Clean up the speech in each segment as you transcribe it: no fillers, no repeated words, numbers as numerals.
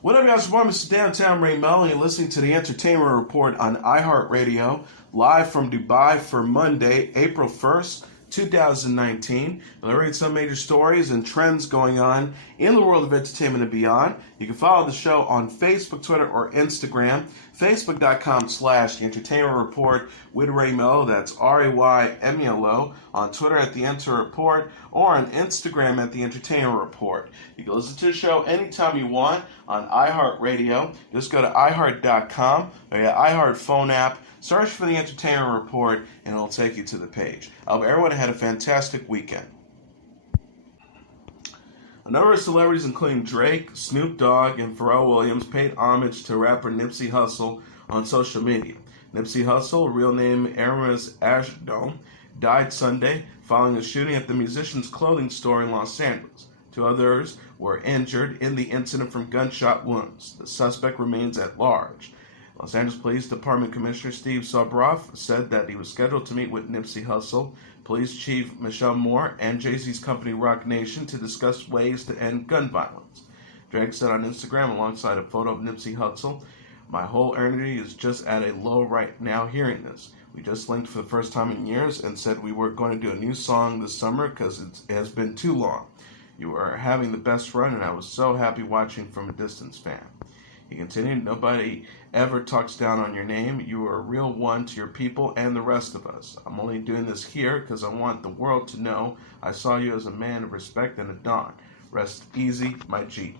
What up, guys? Welcome to Downtown Melo, and you're listening to the Entertainment Report on iHeartRadio, live from Dubai for Monday, April 1st, 2019. Delivering some major stories and trends going on in the world of entertainment and beyond. You can follow the show on Facebook, Twitter, or Instagram. Facebook.com/Entertainment Report with Ray Melo, that's RAYMELO. On Twitter at The Enter Report, or on Instagram at The Entertainment Report. You can listen to the show anytime you want on iHeartRadio. Just go to iHeart.com or your iHeart phone app, search for The Entertainment Report, and it'll take you to the page. I hope everyone had a fantastic weekend. A number of celebrities, including Drake, Snoop Dogg, and Pharrell Williams, paid homage to rapper Nipsey Hussle on social media. Nipsey Hussle, real name Aramis Ashdome, died Sunday following a shooting at the musician's clothing store in Los Angeles. Two others were injured in the incident from gunshot wounds. The suspect remains at large. Los Angeles Police Department Commissioner Steve Sobroff said that he was scheduled to meet with Nipsey Hussle, Police Chief Michelle Moore, and Jay-Z's company Roc Nation to discuss ways to end gun violence. Drake said on Instagram alongside a photo of Nipsey Hussle, "My whole energy is just at a low right now hearing this. We just linked for the first time in years and said we were going to do a new song this summer because it has been too long. You are having the best run, and I was so happy watching from a distance, fan." He continued, "Nobody ever talks down on your name. You are a real one to your people and the rest of us. I'm only doing this here because I want the world to know I saw you as a man of respect and a don. Rest easy, my G."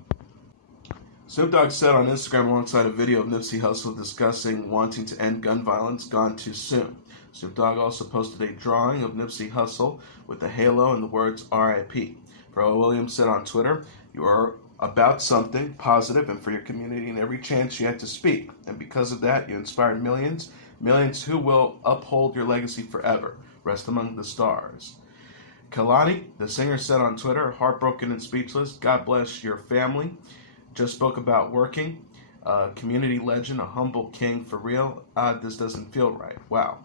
Snoop Dogg said on Instagram alongside a video of Nipsey Hussle discussing wanting to end gun violence, "Gone too soon." Snoop Dogg also posted a drawing of Nipsey Hussle with a halo and the words RIP. Pharrell Williams said on Twitter, "You are about something positive and for your community in every chance you had to speak. And because of that, you inspired millions who will uphold your legacy forever. Rest among the stars." Kehlani, the singer, said on Twitter, "Heartbroken and speechless. God bless your family. Just spoke about working. Community legend, a humble king for real. This doesn't feel right. Wow."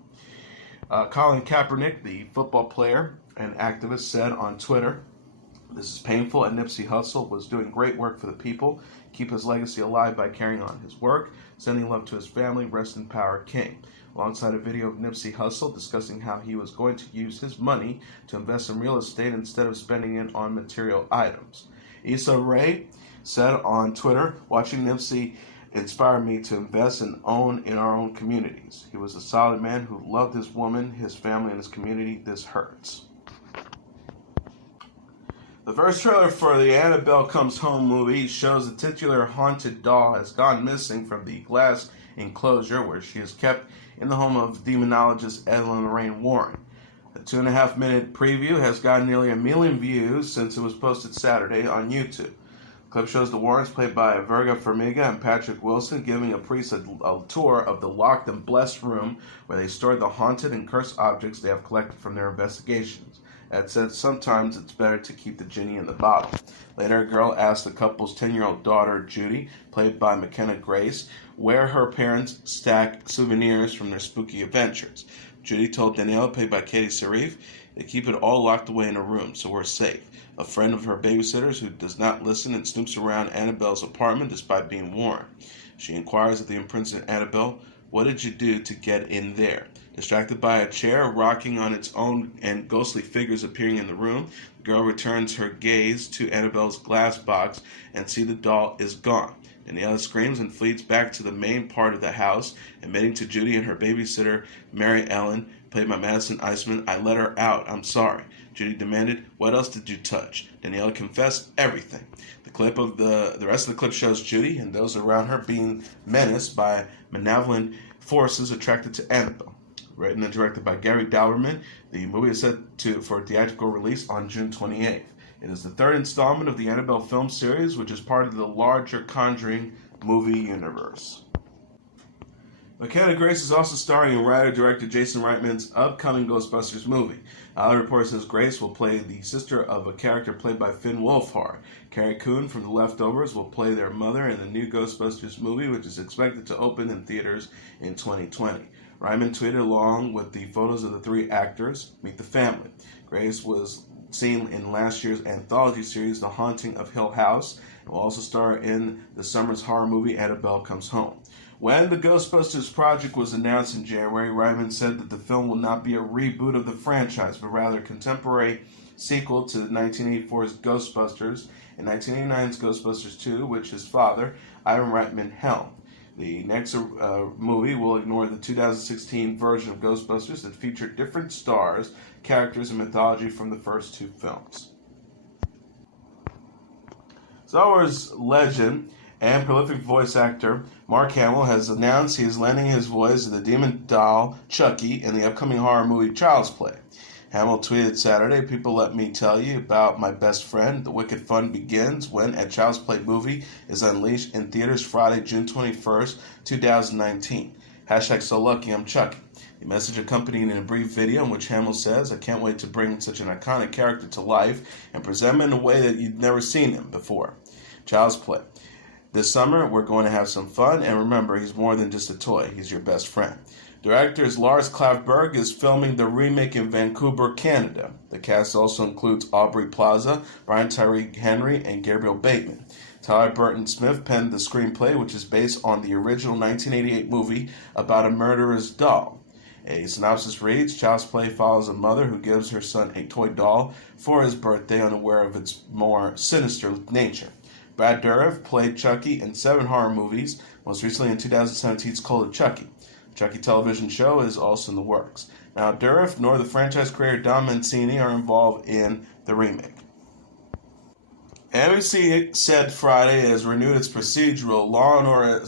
Colin Kaepernick, the football player and activist, said on Twitter, "This is painful, and Nipsey Hussle was doing great work for the people. Keep his legacy alive by carrying on his work. Sending love to his family. Rest in power, King." Alongside a video of Nipsey Hussle discussing how he was going to use his money to invest in real estate instead of spending it on material items. Issa Rae said on Twitter, "Watching Nipsey inspired me to invest and own in our own communities. He was a solid man who loved his woman, his family, and his community. This hurts." The first trailer for the Annabelle Comes Home movie shows the titular haunted doll has gone missing from the glass enclosure where she is kept in the home of demonologist Evelyn Lorraine Warren. The 2.5-minute preview has gotten nearly 1 million views since it was posted Saturday on YouTube. The clip shows the Warrens, played by Verga Farmiga and Patrick Wilson, giving a priest a tour of the locked and blessed room where they stored the haunted and cursed objects they have collected from their investigations. That said, sometimes it's better to keep the genie in the bottle. Later, a girl asked the couple's 10-year-old daughter, Judy, played by Mckenna Grace, where her parents stack souvenirs from their spooky adventures. Judy told Danielle, played by Katie Sarif, they keep it all locked away in a room, so we're safe. A friend of her babysitter's who does not listen and snoops around Annabelle's apartment despite being warned. She inquires of the imprisoned Annabelle, "What did you do to get in there?" Distracted by a chair rocking on its own and ghostly figures appearing in the room, the girl returns her gaze to Annabelle's glass box and sees the doll is gone. Daniela screams and flees back to the main part of the house, admitting to Judy and her babysitter, Mary Ellen, played by Madison Iseman, "I let her out. I'm sorry." Judy demanded, "What else did you touch?" Daniela confessed everything. The rest of the clip shows Judy and those around her being menaced by malevolent forces attracted to Annabelle. Written and directed by Gary Dauberman, the movie is set for theatrical release on June 28th. It is the third installment of the Annabelle film series, which is part of the larger Conjuring movie universe. Mckenna Grace is also starring in writer-director Jason Reitman's upcoming Ghostbusters movie. Other reports says Grace will play the sister of a character played by Finn Wolfhard. Carrie Coon from The Leftovers will play their mother in the new Ghostbusters movie, which is expected to open in theaters in 2020. Reitman tweeted along with the photos of the three actors, "Meet the family." Grace was seen in last year's anthology series, The Haunting of Hill House. It will also star in the summer's horror movie, Annabelle Comes Home. When the Ghostbusters project was announced in January, Ryman said that the film will not be a reboot of the franchise, but rather a contemporary sequel to 1984's Ghostbusters and 1989's Ghostbusters 2, which his father, Ivan Reitman, helmed. The next movie will ignore the 2016 version of Ghostbusters that featured different stars, characters, and mythology from the first two films. Star Wars legend and prolific voice actor Mark Hamill has announced he is lending his voice to the demon doll Chucky in the upcoming horror movie Child's Play. Hamill tweeted Saturday, "People, let me tell you about my best friend. The wicked fun begins when A Child's Play movie is unleashed in theaters Friday, June 21st, 2019. Hashtag so lucky I'm Chucky." The message accompanied in a brief video in which Hamill says, "I can't wait to bring such an iconic character to life and present him in a way that you've never seen him before. Child's Play. This summer, we're going to have some fun, and remember, he's more than just a toy. He's your best friend." Director Lars Klafberg is filming the remake in Vancouver, Canada. The cast also includes Aubrey Plaza, Brian Tyree Henry, and Gabriel Bateman. Tyler Burton Smith penned the screenplay, which is based on the original 1988 movie about a murderous doll. A synopsis reads, Child's Play follows a mother who gives her son a toy doll for his birthday, unaware of its more sinister nature. Brad Dourif played Chucky in 7 horror movies, most recently in 2017's Call of Chucky. The Chucky television show is also in the works. Now, Dourif nor the franchise creator Don Mancini are involved in the remake. NBC said Friday it has renewed its procedural Law & Order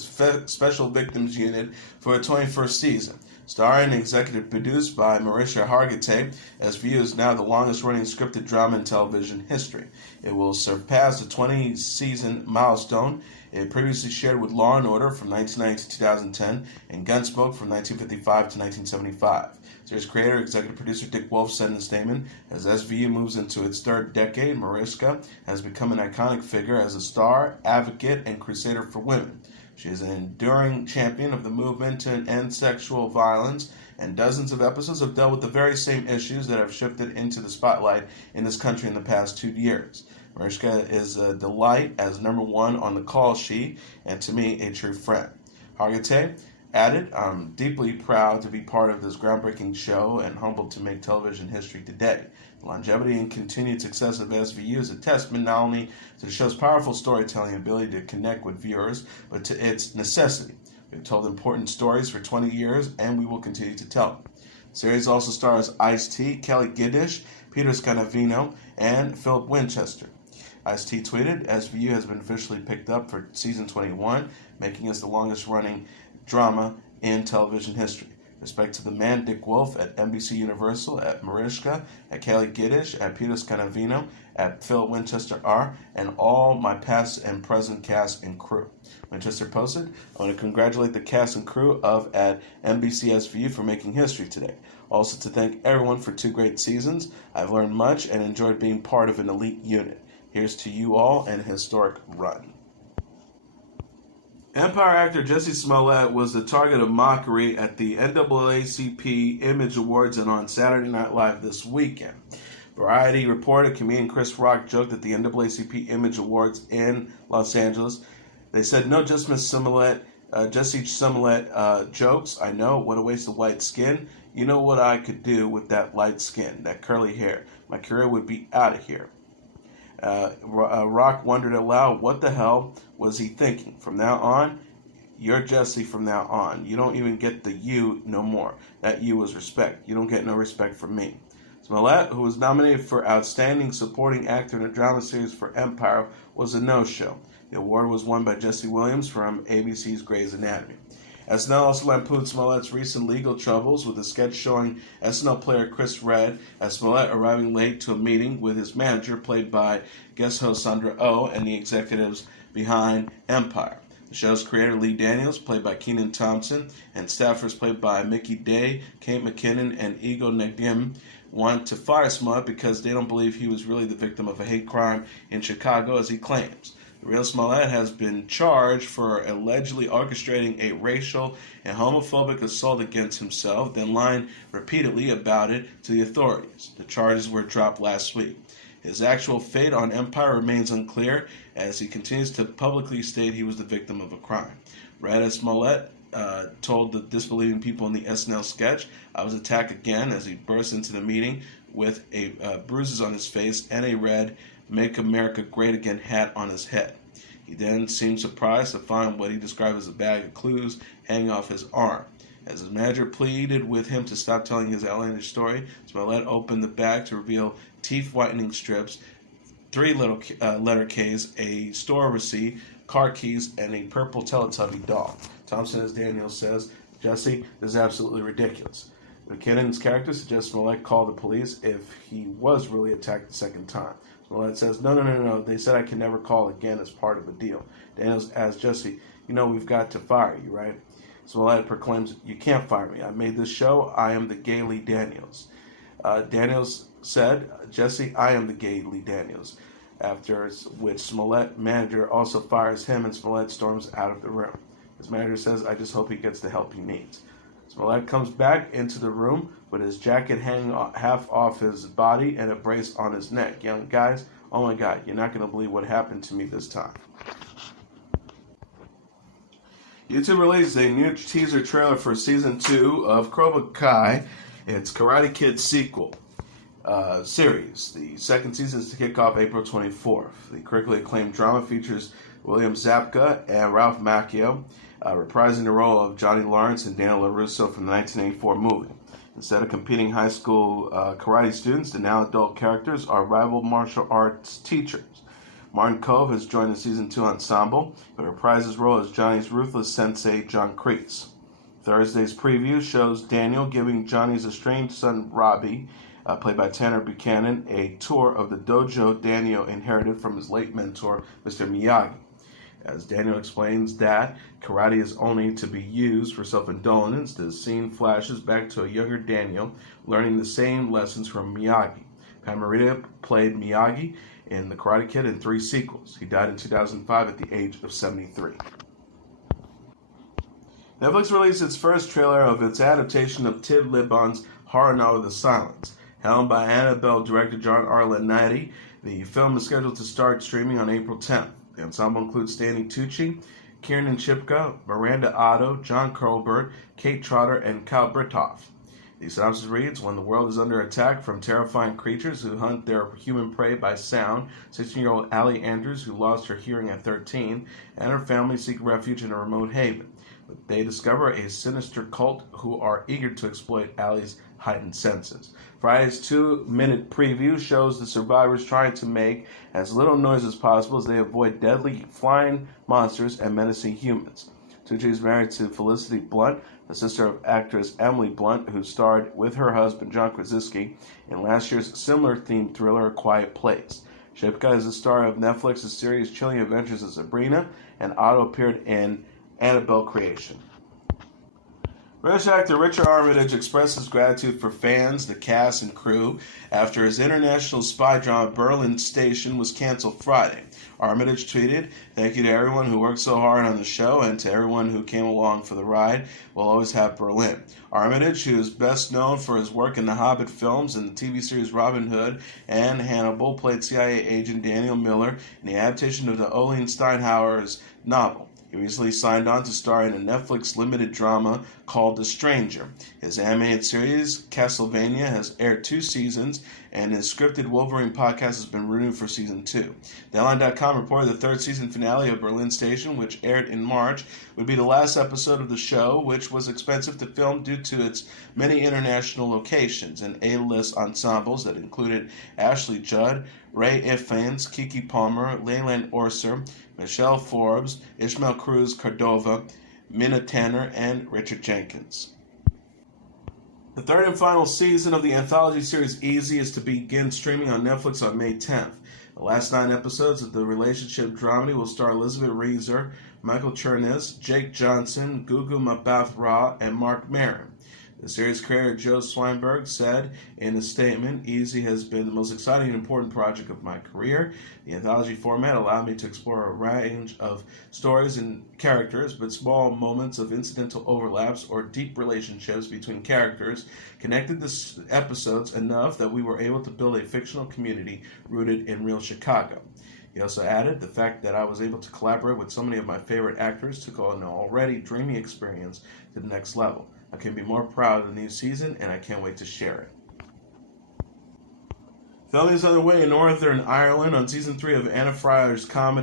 Special Victims Unit for the 21st season. Starring and executive produced by Mariska Hargitay, SVU is now the longest-running scripted drama in television history. It will surpass the 20-season milestone it previously shared with Law & Order from 1990 to 2010 and Gunsmoke from 1955 to 1975. Series creator, executive producer Dick Wolf said in a statement, as SVU moves into its 3rd decade, Mariska has become an iconic figure as a star, advocate, and crusader for women. She is an enduring champion of the movement to end sexual violence, and dozens of episodes have dealt with the very same issues that have shifted into the spotlight in this country in the past 2 years. Mariska is a delight as #1 on the call sheet, and to me, a true friend. Hargitay added, I'm deeply proud to be part of this groundbreaking show and humbled to make television history today. The longevity and continued success of SVU is a testament not only to the show's powerful storytelling ability to connect with viewers, but to its necessity. We've told important stories for 20 years, and we will continue to tell them. The series also stars Ice-T, Kelly Giddish, Peter Scanavino, and Philip Winchester. Ice-T tweeted, SVU has been officially picked up for season 21, making us the longest-running drama in television history. Respect to the man, Dick Wolf, at NBC Universal, at Mariska, at Kelly Giddish, at Peter Scanavino, at Phil Winchester R., and all my past and present cast and crew. Winchester posted, I want to congratulate the cast and crew of at NBC SVU for making history today. Also to thank everyone for 2 great seasons. I've learned much and enjoyed being part of an elite unit. Here's to you all and a historic run. Empire actor Jussie Smollett was the target of mockery at the NAACP Image Awards and on Saturday Night Live this weekend. Variety reported comedian Chris Rock joked at the NAACP Image Awards in Los Angeles. They said, no, just Miss Smollett, Jussie Smollett jokes. I know, what a waste of white skin. You know what I could do with that light skin, that curly hair. My career would be out of here. Rock wondered aloud, what the hell was he thinking? From now on, you're Jussie from now on. You don't even get the you no more. That you was respect. You don't get no respect from me. Smollett, who was nominated for Outstanding Supporting Actor in a Drama Series for Empire, was a no-show. The award was won by Jesse Williams from ABC's Grey's Anatomy. SNL also lampooned Smollett's recent legal troubles with a sketch showing SNL player Chris Redd as Smollett arriving late to a meeting with his manager, played by guest host Sandra Oh, and the executives behind Empire. The show's creator Lee Daniels, played by Kenan Thompson, and staffers played by Mickey Day, Kate McKinnon, and Ego Negdim, want to fire Smollett because they don't believe he was really the victim of a hate crime in Chicago, as he claims. The real Smollett has been charged for allegedly orchestrating a racial and homophobic assault against himself, then lying repeatedly about it to the authorities. The charges were dropped last week. His actual fate on Empire remains unclear, as he continues to publicly state he was the victim of a crime. Miranda Smollett told the disbelieving people in the SNL sketch, "I was attacked again," as he burst into the meeting with bruises on his face and a red "Make America Great Again" hat on his head. He then seemed surprised to find what he described as a bag of clues hanging off his arm. As his manager pleaded with him to stop telling his outlandish story, Smollett opened the bag to reveal teeth whitening strips, 3 little letter Ks, a store receipt, car keys, and a purple Teletubby doll. Thompson, as Daniel says, "Jussie, this is absolutely ridiculous." McKinnon's character suggests Smollett call the police if he was really attacked the second time. Smollett says, No. They said I can never call again as part of the deal." Daniels asks Jussie, "We've got to fire you, right?" Smollett proclaims, "You can't fire me. I made this show. I am the gay Lee Daniels." Daniels said, "Jussie, I am the gay Lee Daniels." After which Smollett manager also fires him, and Smollett storms out of the room. His manager says, "I just hope he gets the help he needs." Smollett comes back into the room with his jacket hanging half off his body and a brace on his neck, yelling, "Guys, oh my God, you're not going to believe what happened to me this time." YouTube released a new teaser trailer for Season 2 of Cobra Kai, its Karate Kid sequel series. The second season is to kick off April 24th. The critically acclaimed drama features William Zabka and Ralph Macchio, reprising the role of Johnny Lawrence and Daniel LaRusso from the 1984 movie. Instead of competing high school karate students, the now adult characters are rival martial arts teachers. Martin Kove has joined the Season 2 ensemble, but reprises his role as Johnny's ruthless sensei, John Kreese. Thursday's preview shows Daniel giving Johnny's estranged son, Robbie, played by Tanner Buchanan, a tour of the dojo Daniel inherited from his late mentor, Mr. Miyagi. As Daniel explains that karate is only to be used for self-indulgence, the scene flashes back to a younger Daniel learning the same lessons from Miyagi. Pat Morita played Miyagi in The Karate Kid in 3 sequels. He died in 2005 at the age of 73. Netflix released its first trailer of its adaptation of Tid Libon's horror novel The Silence. Helmed by Annabelle director John R. Lanati, the film is scheduled to start streaming on April 10th. The ensemble includes Stanley Tucci, Kiernan Shipka, Miranda Otto, John Colbert, Kate Trotter, and Kyle Britoff. The synopsis reads, when the world is under attack from terrifying creatures who hunt their human prey by sound, 16-year-old Allie Andrews, who lost her hearing at 13, and her family seek refuge in a remote haven. But they discover a sinister cult who are eager to exploit Allie's heightened senses. Friday's 2-minute preview shows the survivors trying to make as little noise as possible as they avoid deadly flying monsters and menacing humans. Tucci is married to Felicity Blunt, the sister of actress Emily Blunt, who starred with her husband John Krasinski in last year's similar-themed thriller A Quiet Place. Shipka is the star of Netflix's series Chilling Adventures of Sabrina, and Otto appeared in Annabelle Creation. British actor Richard Armitage expressed his gratitude for fans, the cast, and crew after his international spy drama Berlin Station was canceled Friday. Armitage tweeted, "Thank you to everyone who worked so hard on the show and to everyone who came along for the ride. We'll always have Berlin." Armitage, who is best known for his work in the Hobbit films and the TV series Robin Hood and Hannibal, played CIA agent Daniel Miller in the adaptation of the Oline Steinhauer's novel. He recently signed on to star in a Netflix limited drama called The Stranger. His animated series, Castlevania, has aired 2 seasons, and his scripted Wolverine podcast has been renewed for Season 2. Deadline.com reported the 3rd season finale of Berlin Station, which aired in March, would be the last episode of the show, which was expensive to film due to its many international locations and A-list ensembles that included Ashley Judd, Ray Ifans, Kiki Palmer, Leyland Orser, Michelle Forbes, Ishmael Cruz Cordova, Minna Tanner, and Richard Jenkins. The 3rd and final season of the anthology series Easy is to begin streaming on Netflix on May 10th. The last 9 episodes of the relationship dramedy will star Elizabeth Reeser, Michael Chernez, Jake Johnson, Gugu Mbatha-Raw, and Mark Maron. The series creator Joe Swinberg said in a statement, Easy has been the most exciting and important project of my career. The anthology format allowed me to explore a range of stories and characters, but small moments of incidental overlaps or deep relationships between characters connected the episodes enough that we were able to build a fictional community rooted in real Chicago. He also added, the fact that I was able to collaborate with so many of my favorite actors took an already dreamy experience to the next level. I can't be more proud of the new season, and I can't wait to share it. Filming is underway in Northern Ireland on season 3 of Anna Frier's crime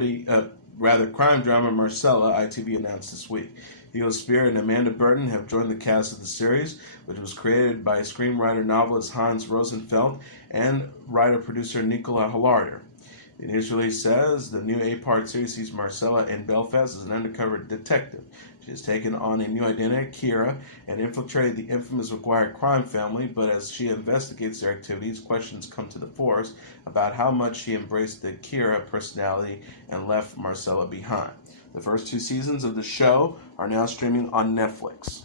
drama Marcella, ITV announced this week. Theo Spear and Amanda Burton have joined the cast of the series, which was created by screenwriter-novelist Hans Rosenfeld and writer-producer Nicola Hallarder. The news release says the new 8-part series sees Marcella in Belfast as an undercover detective. She has taken on a new identity, Kira, and infiltrated the infamous McGuire crime family, but as she investigates their activities, questions come to the fore about how much she embraced the Kira personality and left Marcella behind. The first 2 seasons of the show are now streaming on Netflix.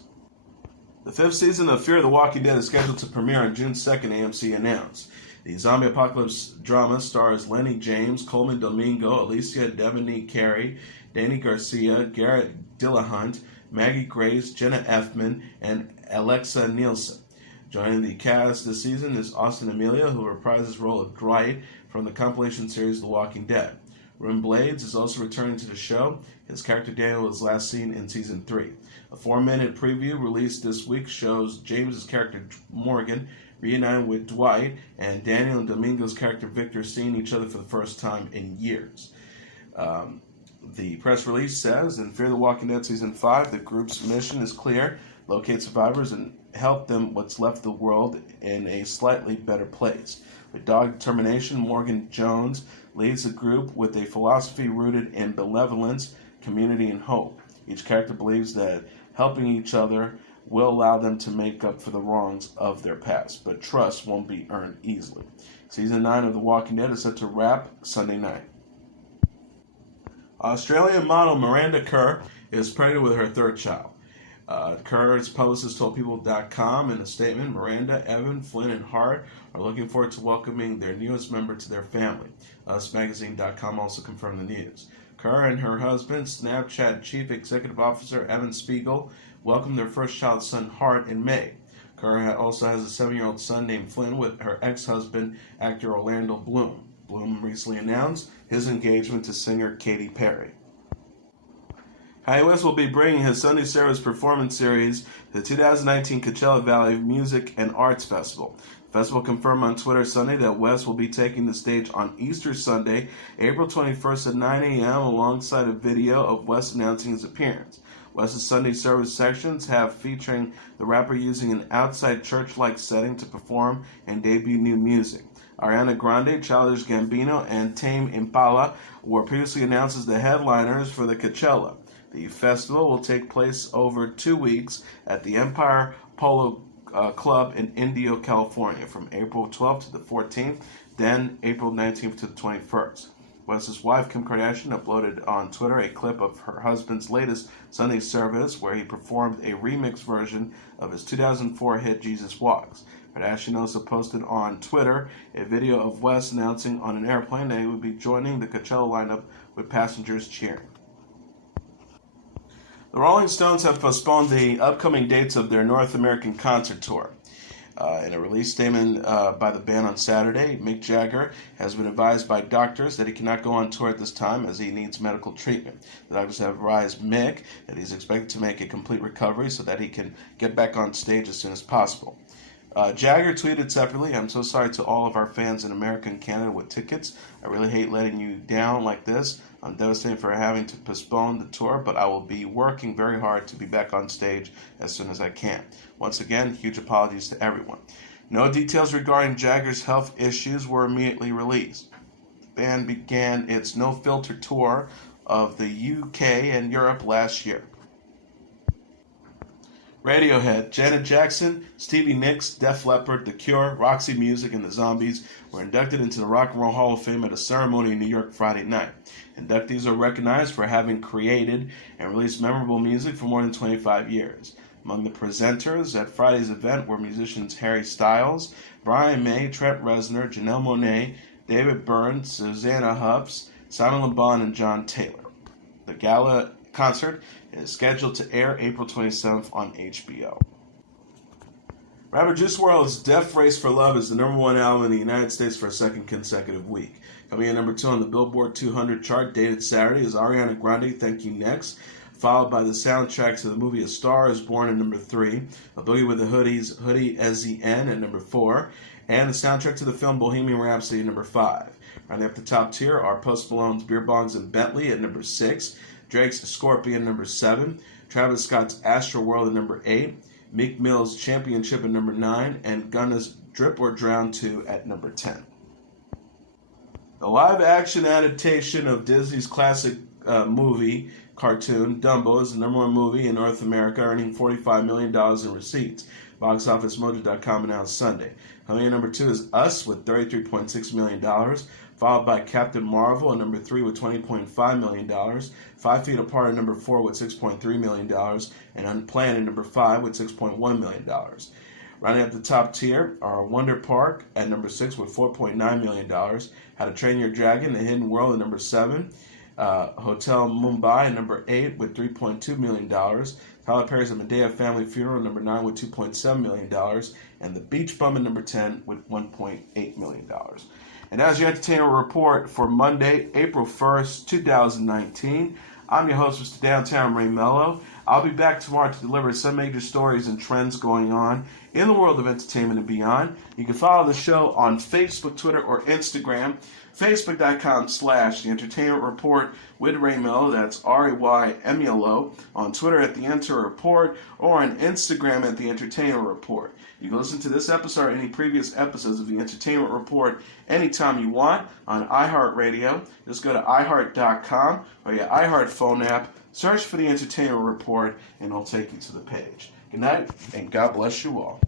The 5th season of Fear the Walking Dead is scheduled to premiere on June 2nd, AMC announced. The zombie apocalypse drama stars Lenny James, Coleman Domingo, Alicia Deboney Carey, Danny Garcia, Garrett Dillahunt, Maggie Grace, Jenna Elfman, and Alexa Nielsen. Joining the cast this season is Austin Amelia, who reprises the role of Dwight from the compilation series The Walking Dead. Rim Blades is also returning to the show. His character Daniel was last seen in season 3. A 4-minute preview released this week shows James's character Morgan reuniting with Dwight and Daniel and Domingo's character Victor seeing each other for the first time in years. The press release says, in Fear the Walking Dead Season 5, the group's mission is clear: locate survivors and help them what's left of the world in a slightly better place. With dogged determination, Morgan Jones leads the group with a philosophy rooted in benevolence, community, and hope. Each character believes that helping each other will allow them to make up for the wrongs of their past, but trust won't be earned easily. Season 9 of The Walking Dead is set to wrap Sunday night. Australian model Miranda Kerr is pregnant with her 3rd child. Kerr's publicist told People.com in a statement, Miranda, Evan, Flynn, and Hart are looking forward to welcoming their newest member to their family. UsMagazine.com also confirmed the news. Kerr and her husband, Snapchat Chief Executive Officer Evan Spiegel, welcomed their first child son, Hart, in May. Kerr also has a 7-year-old son named Flynn with her ex-husband, actor Orlando Bloom. Bloom recently announced his engagement to singer Katy Perry. Kanye West will be bringing his Sunday Service performance series to the 2019 Coachella Valley Music and Arts Festival. The festival confirmed on Twitter Sunday that West will be taking the stage on Easter Sunday, April 21st at 9 a.m. alongside a video of West announcing his appearance. West's Sunday Service sections have featuring the rapper using an outside church-like setting to perform and debut new music. Ariana Grande, Childish Gambino, and Tame Impala were previously announced as the headliners for the Coachella. The festival will take place over 2 weeks at the Empire Polo Club in Indio, California, from April 12th to the 14th, then April 19th to the 21st. West's wife, Kim Kardashian, uploaded on Twitter a clip of her husband's latest Sunday service where he performed a remix version of his 2004 hit Jesus Walks. Kardashian also posted on Twitter a video of West announcing on an airplane that he would be joining the Coachella lineup with passengers cheering. The Rolling Stones have postponed the upcoming dates of their North American concert tour. In a release statement by the band on Saturday, Mick Jagger has been advised by doctors that he cannot go on tour at this time as he needs medical treatment. The doctors have advised Mick that he's expected to make a complete recovery so that he can get back on stage as soon as possible. Jagger tweeted separately, I'm so sorry to all of our fans in America and Canada with tickets. I really hate letting you down like this. I'm devastated for having to postpone the tour, but I will be working very hard to be back on stage as soon as I can. Once again, huge apologies to everyone. No details regarding Jagger's health issues were immediately released. The band began its No Filter tour of the UK and Europe last year. Radiohead, Janet Jackson, Stevie Nicks, Def Leppard, The Cure, Roxy Music, and the Zombies were inducted into the Rock and Roll Hall of Fame at a ceremony in New York Friday night. Inductees are recognized for having created and released memorable music for more than 25 years. Among the presenters at Friday's event were musicians Harry Styles, Brian May, Trent Reznor, Janelle Monáe, David Byrne, Susanna Hoffs, Simon Le Bon, and John Taylor. The gala concert is scheduled to air April 27th on HBO. Rapper Juice WRLD's Death Race for Love is the #1 album in the United States for a second consecutive week. Coming in #2 on the Billboard 200 chart dated Saturday is Ariana Grande, Thank You Next, followed by the soundtrack to the movie A Star Is Born at #3, A Boogie with the Hoodie SZN at #4, and the soundtrack to the film Bohemian Rhapsody at #5. Rounding up the top tier are Post Malone's Beer Bongs and Bentley at #6, Drake's Scorpion #7, Travis Scott's Astroworld at #8, Meek Mill's Championship at #9, and Gunna's Drip or Drown 2 at #10. The live-action adaptation of Disney's classic movie cartoon, Dumbo, is the #1 movie in North America, earning $45 million in receipts. BoxOfficeMojo.com announced Sunday. Coming in #2 is Us with $33.6 million, followed by Captain Marvel at #3 with $20.5 million, 5 Feet Apart at #4 with $6.3 million, and Unplanned at #5 with $6.1 million. Rounding up the top tier are Wonder Park at #6 with $4.9 million, How to Train Your Dragon, The Hidden World at #7, Hotel Mumbai at #8 with $3.2 million, Tyler Perry's A Medea Family Funeral at #9 with $2.7 million, and The Beach Bum at #10 with $1.8 million. And as your entertainment report for Monday, April 1st, 2019, I'm your host, Mr. Downtown Ray Melo. I'll be back tomorrow to deliver some major stories and trends going on in the world of entertainment and beyond. You can follow the show on Facebook, Twitter, or Instagram. Facebook.com/The Entertainment Report with Ray Melo, that's RAYMELO, on Twitter at The Enter Report, or on Instagram at The Entertainment Report. You can listen to this episode or any previous episodes of The Entertainment Report anytime you want on iHeartRadio. Just go to iHeart.com or your iHeart phone app, search for The Entertainment Report, and it'll take you to the page. Good night, and God bless you all.